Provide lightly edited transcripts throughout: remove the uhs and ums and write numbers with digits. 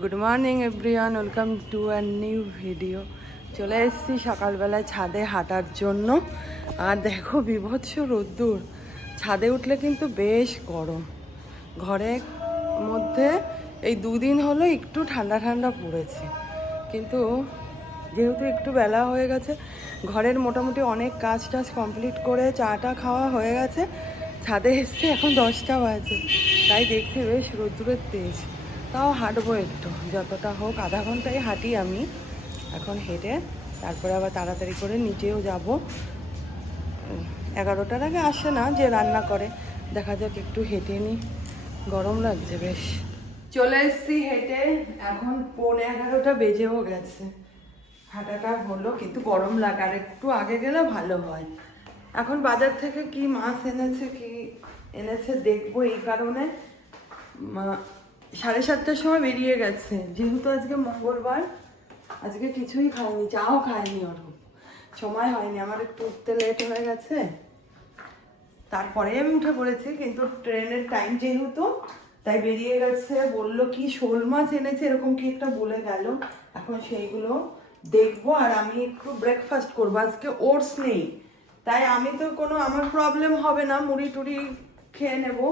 Good morning everyone, welcome to a new video. চলে এসেছি সকালবেলায় ছাদে হাঁটার জন্য। আর দেখো বিভৎস রোদ্দুর, ছাদে উঠলে কিন্তু বেশ গরম। ঘরের মধ্যে এই দুদিন হলো একটু ঠান্ডা ঠান্ডা পড়েছে, কিন্তু যেহেতু একটু বেলা হয়ে গেছে, ঘরের মোটামুটি অনেক কাজ টাজ কমপ্লিট করে চাটা খাওয়া হয়ে গেছে, ছাদে এসছে এখন 10টা বাজে। তাই দেখছি বেশ রোদ্দুরের তেজ, তাও হাঁটবো একটু, যতটা হোক আধা ঘন্টায় হাঁটি আমি এখন। হেঁটে তারপরে আবার তাড়াতাড়ি করে নিচেও যাব। 11টার আগে আসে না যে রান্না করে, দেখা যাক একটু হেঁটে নিই, গরম লাগছে বেশ। চলে এসছি হেঁটে, এখন 11:15 বেজেও গেছে। হাঁটাটা হলো, কিন্তু গরম লাগে, আর একটু আগে গেলে ভালো হয়। এখন বাজার থেকে কি মাছ এনেছে দেখবো, এই কারণে 7:30টার সময় বেরিয়ে গেছে, যেহেতু আজকে মঙ্গলবার। আজকে কিছুই খাইনি, চাও খাইনি, ওরকম সময় হয়নি আমার, একটু উঠতে লেট হয়ে গেছে। তারপরে আমি উঠে পড়েছি, কিন্তু ট্রেনের টাইম যেহেতু, তাই বেরিয়ে গেছে। বললো কি শোল মাছ এনেছে, এরকম কি একটা বলে গেল। এখন সেইগুলো দেখবো, আর আমি একটু ব্রেকফাস্ট করবো। আজকে ওটস নেই, তাই আমি তো আমার প্রবলেম হবে না, মুড়ি টুড়ি খেয়ে নেবো।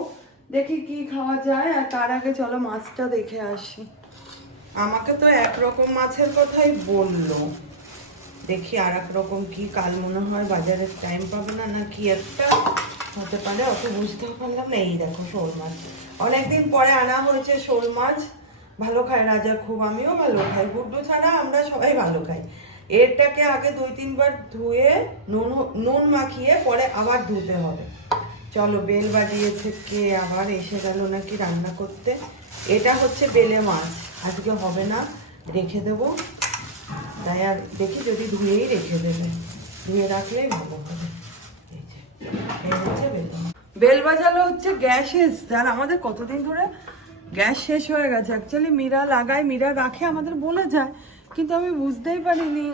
দেখি কি খাওয়া যায়, আর তার আগে চলো মাছটা দেখে আসি। আমাকে তো একরকম মাছের কথাই বললো, দেখি আর এক রকম কি। কাল মনে হয় বাজারের টাইম পাবে না, না কি একটা হতে পারে, অত বুঝতেও পারলাম না। এই দেখো শোল মাছ, অনেকদিন পরে আনা হয়েছে শোল মাছ। ভালো খায় রাজা খুব, আমিও ভালো খাই, গুড্ডু ছাড়া আমরা সবাই ভালো খাই। এটাকে আগে 2-3 বার ধুয়ে নুন মাখিয়ে পরে আবার ধুতে হবে। চলো, বেল বাজিয়েছে কে, আবার এসে গেল নাকি রান্না করতে। এটা হচ্ছে বেলে মাছ, আজকে হবে না, রেখে দেবো। তাই আর দেখি যদি ধুয়েই রেখে দেবে, ধুয়ে রাখলেই ভালো হবে। এই হচ্ছে বেল বাজালো হচ্ছে গ্যাস এসছে, আর আমাদের কতদিন ধরে গ্যাস শেষ হয়ে গেছে। অ্যাকচুয়ালি মীরা লাগায়, মীরা রাখে, আমাদের বলে যায়, কিন্তু আমি বুঝতেই পারিনি,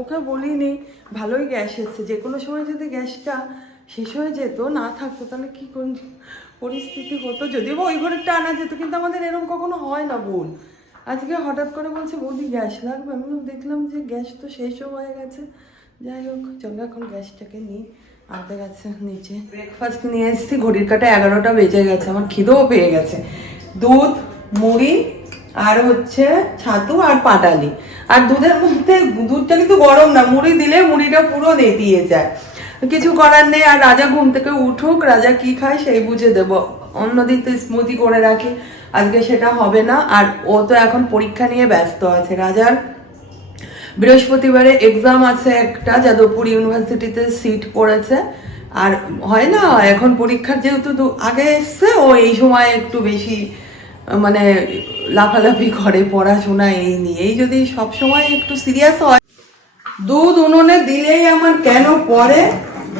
ওকে বলিনি। ভালোই গ্যাস এসছে, যে কোনো সময় যদি গ্যাসটা শেষ হয়ে যেত, না থাকতো, তাহলে কি কোন পরিস্থিতি হতো। যদিও ওই ঘরেরটা আনা যেত, কিন্তু আমাদের এরকম কখনো হয় না। বোন আজকে হঠাৎ করে বলছে বৌদি গ্যাস লাগবে, আমি দেখলাম যে গ্যাস তো শেষও হয়ে গেছে। যাই হোক, চলো এখন গ্যাসটাকে নিই। আনতে গেছে নিচে, ব্রেকফাস্ট নিয়ে এসেছি, ঘড়ির কাটা 11টা বেজে গেছে, আমার খিদেও পেয়ে গেছে। দুধ, মুড়ি, আর হচ্ছে ছাতু আর পাটালি। আর দুধের মধ্যে দুধটা কিন্তু গরম না, মুড়ি দিলে মুড়িটা পুরো নেতিয়ে যায়, কিছু করার নেই। আর রাজা ঘুম থেকে উঠুক, রাজা কি খায় সেই বুঝে দেবো। অন্যদিন তো স্মুদি করে রাখি, আজকে সেটা হবে না। আর ও তো এখন পরীক্ষা নিয়ে ব্যস্ত আছে। রাজার বৃহস্পতিবারে এক্সাম আছে একটা, যাদবপুর ইউনিভার্সিটিতে সিট পড়েছে। আর হয় না, এখন পরীক্ষার যেহেতু আগে এসছে, ও এই সময় একটু বেশি মানে লাফালাফি করে পড়াশোনা এই নিয়ে। এই যদি সব সময় একটু সিরিয়াস হয়, দুধ উনুনে দিলেই আমার কেন পরে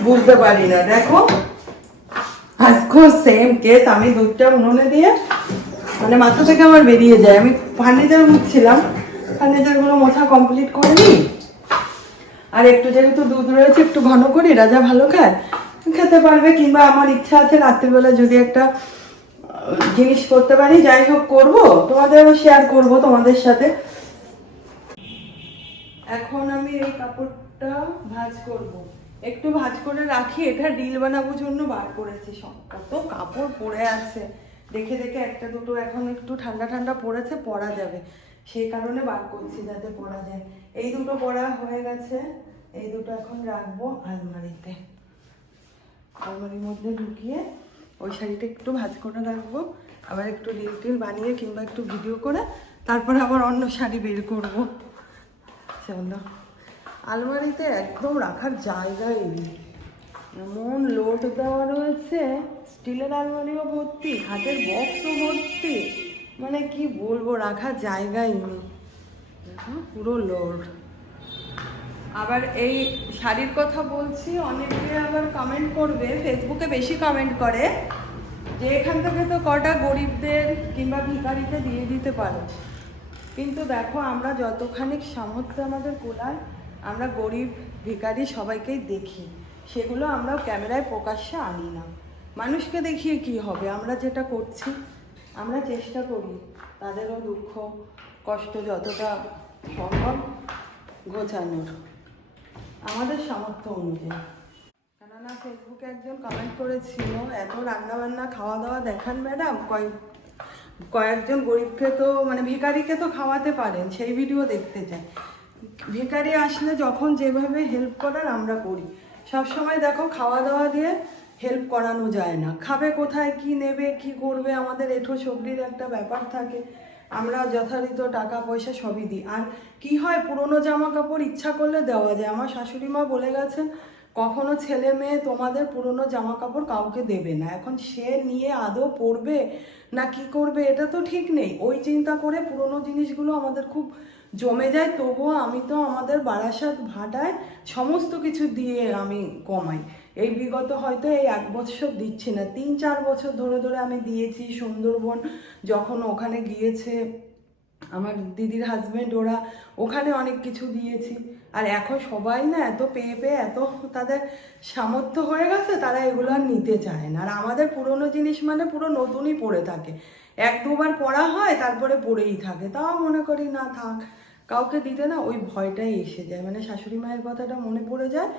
বুঝতে পারি না। দেখো আজকেও সেম কেস, আমি দুধটা উনুনে দিয়ে মাথা থেকে আমার বেরিয়ে যায়। আমি ফার্নিচার মুছছিলাম, ফার্নিচারগুলো মোছা কমপ্লিট করে নিই। আর একটু যেহেতু দুধ রয়েছে, একটু ঘন করি, রাজা ভালো খায়, খেতে পারবে। কিংবা আমার ইচ্ছা আছে রাত্রিবেলা যদি একটা জিনিস করতে পারি, যাই হোক করবো, তোমাদেরও শেয়ার করবো তোমাদের সাথে। এখন আমি এই কাপড়টা ভাঁজ করব, একটু ভাঁজ করে রাখি। এটা ডিল বানাবো জন্য বার করেছি, সব কত কাপড় পরে আছে, দেখে দেখে একটা দুটো এখন একটু ঠান্ডা ঠান্ডা পড়েছে, পরা যাবে, সেই কারণে বার করছি যাতে পরা যায়। এই দুটো পরা হয়ে গেছে, এই দুটো এখন রাখবো আলমারিতে, আলমারির মধ্যে ঢুকিয়ে ওই শাড়িটা একটু ভাঁজ করে রাখবো। আবার একটু রিল টিল বানিয়ে কিংবা একটু ভিডিও করে তারপরে আবার অন্য শাড়ি বের করবো। চলো, আলমারিতে একদম রাখার জায়গাই নেই, এমন লোড দেওয়া রয়েছে, স্টিলের আলমারিও ভর্তি, হাতের বক্সও ভর্তি, কি বলবো, রাখার জায়গাই নেই, পুরো লোড। আবার এই শাড়ির কথা বলছি, অনেকে আবার কমেন্ট করবে, ফেসবুকে বেশি কমেন্ট করে যে এখান থেকে তো কটা গরিবদের কিংবা ভিখারিকে দিয়ে দিতে পারো। কিন্তু দেখো, আমরা যতখানি সামর্থ্য আমাদের কোলায়, আমরা গরিব ভিখারি সবাইকেই দেখি, সেগুলো আমরা ক্যামেরায় প্রকাশ্যে আনি না। মানুষকে দেখিয়ে কি হবে, আমরা যেটা করছি, আমরা চেষ্টা করি তাদেরও দুঃখ কষ্ট যতটা সম্ভব ঘোচানোর আমাদের সামর্থ্য অনুযায়ী। কেননা ফেসবুকে একজন কমেন্ট করেছিল, এত রান্নাবান্না খাওয়া দাওয়া দেখান ম্যাডাম, কয়েকজন গরিবকে তো মানে ভিখারিকে তো খাওয়াতে পারেন, সেই ভিডিও দেখতে চাই। ভিখারি আসলে যখন যেভাবে হেল্প করার আমরা করি, সবসময় দেখো খাওয়া দাওয়া দিয়ে হেল্প করানো যায় না। খাবে কোথায়, কি নেবে, কি করবে, আমাদের এঁঠো সবজির একটা ব্যাপার থাকে। আমরা যথারীতি টাকা পয়সা সবই দিই। আর কি হয়, পুরনো জামা কাপড় ইচ্ছা করলে দেওয়া যায়। আমার শাশুড়ি মা বলে গেছেন, কখনো ছেলে মেয়ে তোমাদের পুরনো জামা কাপড় কাউকে দেবে না। এখন সে নিয়ে আদৌ পরবে না কি করবে এটা তো ঠিক নেই। ওই চিন্তা করে পুরনো জিনিসগুলো আমাদের খুব জমে যায়। তবুও আমি তো আমাদের বারাসাত ভাটায় সমস্ত কিছু দিয়ে আমি কমাই। এই বিগত হয়তো এই 1 বছর দিচ্ছি না, 3-4 বছর ধরে ধরে আমি দিয়েছি। সুন্দরবন যখন ওখানে গিয়েছে আমার দিদির হাজব্যান্ড, ওরা ওখানে অনেক কিছু দিয়েছি। আর এখন সবাই না এত পেয়ে পেয়ে এত তাদের সামর্থ্য হয়ে গেছে, তারা এগুলো আর নিতে চায় না। আর আমাদের পুরনো জিনিস মানে পুরো নতুনই পড়ে থাকে, 1-2 বার পরা হয় তারপরে পড়েই থাকে। তাও মনে করি না থাক, কাউকে দিতে না ওই ভয়টাই এসে যায়। মানে শাশুড়ি মায়ের কথাটা মনে পড়ে যায়।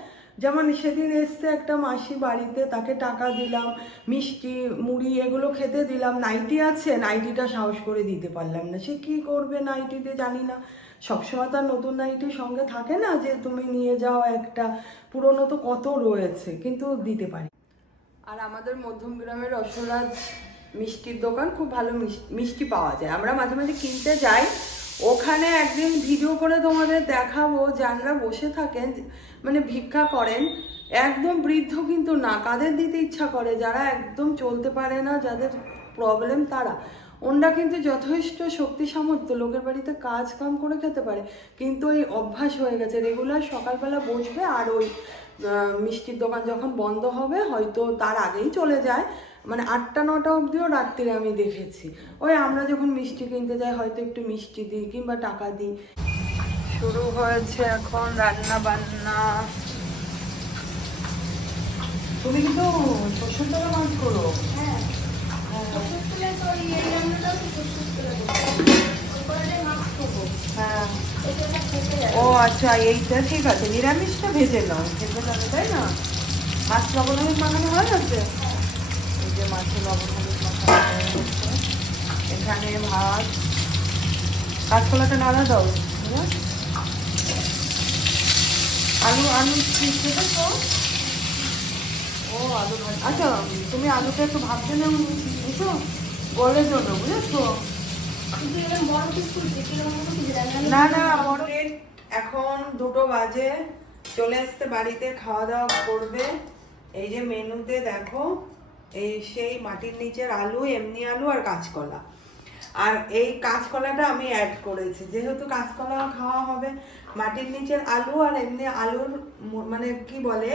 যেমন সেদিন এসছে একটা মাসি বাড়িতে, তাকে টাকা দিলাম, মিষ্টি মুড়ি এগুলো খেতে দিলাম, নাইটি আছে, নাইটিটা সাহস করে দিতে পারলাম না। সে কী করবে নাইটিতে জানি না, সবসময় তার নতুন নাইটির সঙ্গে থাকে না যে তুমি নিয়ে যাও একটা, পুরনো তো কত রয়েছে, কিন্তু দিতে পারি। আর আমাদের মধ্যমগ্রামের রসরাজ মিষ্টির দোকান, খুব ভালো মিষ্টি পাওয়া যায়। আমরা মাঝে মাঝে কিনতে যাই ওখানে। একদিন ভিডিও করে তোমাদের দেখাবো, যারা বসে থাকেন মানে ভিক্ষা করেন, একদম বৃদ্ধ কিন্তু না, কাদের দিতে ইচ্ছা করে, যারা একদম চলতে পারে না, যাদের প্রবলেম, তারা ওনরা কিন্তু যথেষ্ট শক্তি সামর্থ্য, লোকের বাড়িতে কাজ কাম করে খেতে পারে, কিন্তু এই অভ্যাস হয়ে গেছে রেগুলার সকালবেলা বসবে আর ওই মিষ্টির দোকান যখন বন্ধ হবে হয়তো তার আগেই চলে যায়। মানে 8টা-9টা অবধিও রাত্রিরে আমি দেখেছি। ওই আমরা যখন মিষ্টি কিনতে যাই হয়তো একটু মিষ্টি দিই কিংবা টাকা দিই। শুরু হয়েছে এখন রান্না বান্না। তুমি কিন্তু শ্বশুর থেকে মাছ করো? হ্যাঁ, ও আচ্ছা, এইটা ঠিক আছে। নিরামিষটা ভেজে নাও, ভেজে নাও, তাই না? মাছ লবণ হলুদ মাখানো হয়ে গেছে। এই যে মাছের লবণ হলুদ মাখানো হয়ে গেছে। এখানে ভাত, কাঁচকলাটা নাড়া দাও। আলু আলু কেটেছো? ও আলু ভাজা, আচ্ছা তুমি আলুটা একটু ভাবতে নাও বুঝছো, গলের জন্য, বুঝেছো? না না, বড় এখন 2টো বাজে, চলে আসতে বাড়িতে, খাওয়া দাওয়া করবে। এই যে মেনুতে দেখো, এই সেই মাটির নিচের আলু, এমনি আলু আর কাঁচকলা। আর এই কাঁচকলাটা আমি অ্যাড করেছি, যেহেতু কাঁচকলা খাওয়া হবে। মাটির নিচের আলু আর এমনি আলুর মানে কি বলে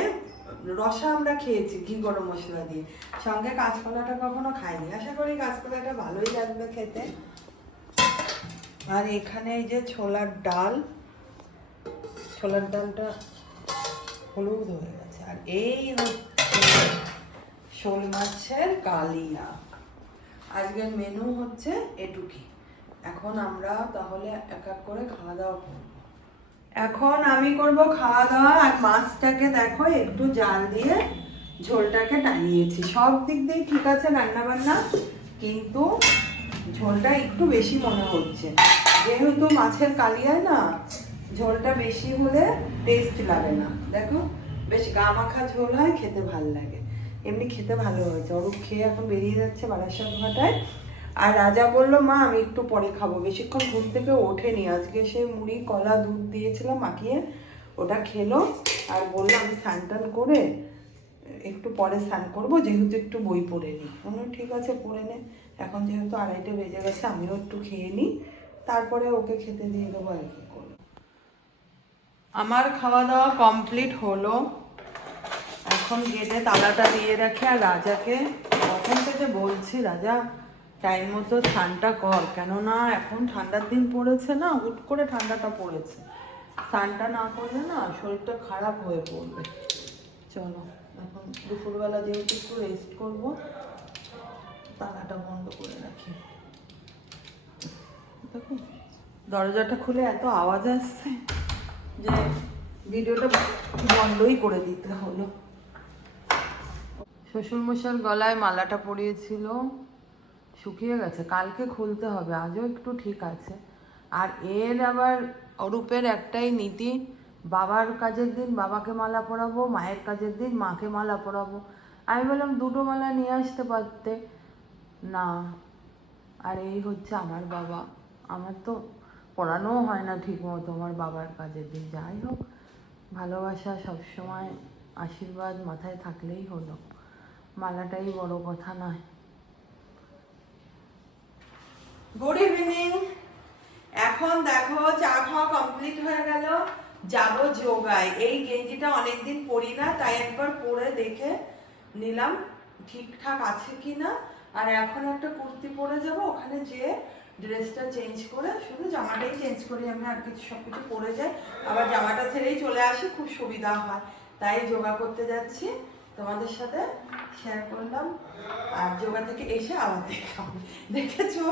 রসা আমরা খেয়েছি ঘি গরম মশলা দিয়ে, সঙ্গে কাঁচকলাটা কখনো খাইনি। আশা করি কাঁচকলাটা ভালোই লাগবে খেতে। আর এখানে এই যে ছোলার ডাল, ছোলার ডালটা হলুদ হয়ে গেছে। আর এই হচ্ছে শোল মাছের কালিয়া। আজকের মেনু হচ্ছে এটুকি। এখন আমরা তাহলে এক এক করে খাওয়া দাওয়া করবো। এখন আমি করব খাওয়া দাওয়া। আর মাছটাকে দেখো একটু জাল দিয়ে ঝোলটাকে টানিয়েছি, সব দিক দিয়ে ঠিক আছে রান্না বান্না, কিন্তু ঝোলটা একটু বেশি মনে হচ্ছে, যেহেতু মাছের কালিয়ায় না ঝোলটা বেশি হলে টেস্ট লাগে না। দেখো বেশ গা মাখা ঝোল হয়, খেতে ভালো লাগে। এমনি খেতে ভালো হয়েছে। অরূপ খেয়ে এখন বেরিয়ে যাচ্ছে বারাসাত ভাটায়। আর রাজা বললো মা আমি একটু পরে খাবো, বেশিক্ষণ ঘুম থেকে ওঠেনি। আজকে সে মুড়ি কলা দুধ দিয়েছিলাম মাখিয়ে, ওটা খেলো। আর বললো আমি স্নান টান করে একটু পরে স্নান করবো, যেহেতু একটু বই পড়ে নিই। বললাম ঠিক আছে পড়ে নে, এখন যেহেতু 2:30 বেজে গেছে, আমিও একটু খেয়ে নিই, তারপরে ওকে খেতে দিয়ে দেবো। আর কি করবো। আমার খাওয়া দাওয়া কমপ্লিট হলো। এখন গেটে তালাটা দিয়ে রাখি। আর রাজাকে কখন থেকে বলছি রাজা টাইম মতো স্নানটা কর, কেননা এখন ঠান্ডার দিন পড়েছে না, হুট করে ঠান্ডাটা পড়েছে, স্নানটা না করলে না শরীরটা খারাপ হয়ে পড়বে। চলো এখন দুপুরবেলা যেহেতু একটু রেস্ট করবো, তালাটা বন্ধ করে রাখি। দেখো দরজাটা খুলে এত আওয়াজ আসছে যে ভিডিওটা বন্ধই করে দিতে হলো। শ্বশুরমশাইয়ের গলায় মালাটা পরিয়েছিল, শুকিয়ে গেছে, কালকে খুলতে হবে, আজও একটু ঠিক আছে। আর এর আবার অরূপের একটাই নীতি, বাবার কাজের দিন বাবাকে মালা পরাবো, মায়ের কাজের দিন মাকে মালা পরাবো। আমি বললাম দুটো মালা নিয়ে আসতে পারতে, না। আর এই হচ্ছে আমার বাবা, আমার তো পড়ানোও হয় না ঠিক মতো আমার বাবার কাজের দিন। যাই হোক, ভালোবাসা সবসময়, আশীর্বাদ মাথায় থাকলেই হলো, মালাটাই বড় কথা নয়। Good evening. এখন দেখো চা খাওয়া কমপ্লিট হয়ে গেল, যাবো যোগায়। এই গেঞ্জিটা অনেকদিন পরি না, তাই একবার পরে দেখে নিলাম ঠিকঠাক আছে কিনা। আর এখন একটা কুর্তি পরে যাব, ওখানে যেয়ে ড্রেসটা চেঞ্জ করে শুধু জামাটাই চেঞ্জ করি আমি, আর কিছু সব কিছু পরে যাই, আবার জামাটা ছেড়েই চলে আসি, খুব সুবিধা হয়। তাই যোগা করতে যাচ্ছি, তোমাদের সাথে শেয়ার করলাম। আর যোগা থেকে এসে আবার দেখলাম, দেখেছো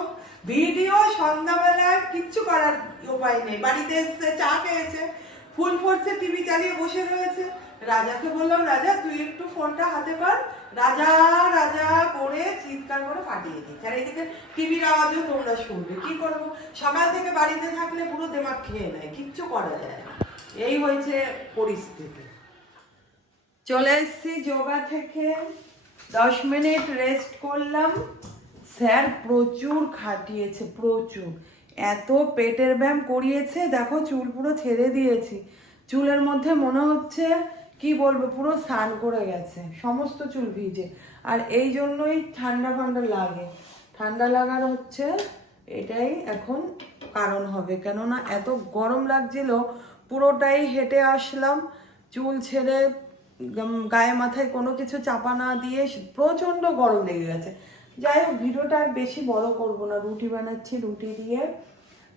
ভিডিও সন্ধ্যাবেলা কিচ্ছু করার উপায় নেই, বাড়িতে এসছে চা খেয়েছে, ফুল ফোরছে, টিভি চালিয়ে বসে রয়েছে। রাজাকে বললাম রাজা তুই একটু ফোনটা হাতে কর, রাজা রাজা করে চিৎকার করে ফাটিয়ে দিচ্ছে। আর এইদিকে টিভির আওয়াজও তোমরা শুনবে, কি করবো, সকাল থেকে বাড়িতে থাকলে পুরো দেমাগ খেয়ে নেয়, কিচ্ছু করা যায় না, এই হয়েছে পরিস্থিতি। চলে এসছি যোগা থেকে, 10 মিনিট রেস্ট করলাম। স্যার প্রচুর খাটিয়েছে, প্রচুর, এত পেটের ব্যায়াম করিয়েছে, দেখো চুল পুরো ছেড়ে দিয়েছি, চুলের মধ্যে মনে হচ্ছে কি বলবো পুরো স্নান করে গেছে, সমস্ত চুল ভিজে। আর এই জন্যই ঠান্ডা ঠান্ডা লাগে, ঠান্ডা লাগার হচ্ছে এটাই এখন কারণ হবে, কেননা এত গরম লাগছিল, পুরোটাই হেঁটে আসলাম, চুল ছেড়ে গায়ে মাথায় কোনো কিছু চাপা না দিয়ে প্রচণ্ড গরম লেগে গেছে। যাই হোক, ভিডিওটা আর বেশি বড় করবো না, রুটি বানাচ্ছি, রুটি দিয়ে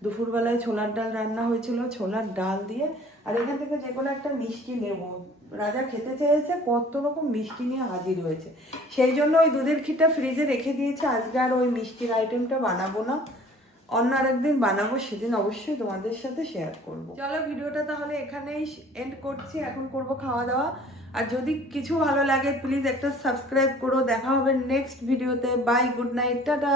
দুপুরবেলায় ছোলার ডাল রান্না হয়েছিল, ছোলার ডাল দিয়ে, আর এখান থেকে যে কোনো একটা মিষ্টি নেব, রাজা খেতে চেয়েছে, কত রকম মিষ্টি নিয়ে হাজির হয়েছে, সেই জন্য ওই দুধের ক্ষীরটা ফ্রিজে রেখে দিয়েছে, আজকে আর ওই মিষ্টির আইটেমটা বানাবো না, অন্য আরেকদিন বানাবো, সেদিন অবশ্যই তোমাদের সাথে শেয়ার করব। চলো ভিডিওটা তাহলে এখানেই এন্ড করছি, এখন করব খাওয়া দাওয়া। আর যদি কিছু ভালো লাগে প্লিজ একটা সাবস্ক্রাইব করো, দেখা হবে নেক্সট ভিডিওতে, বাই, গুড নাইট, টাটা।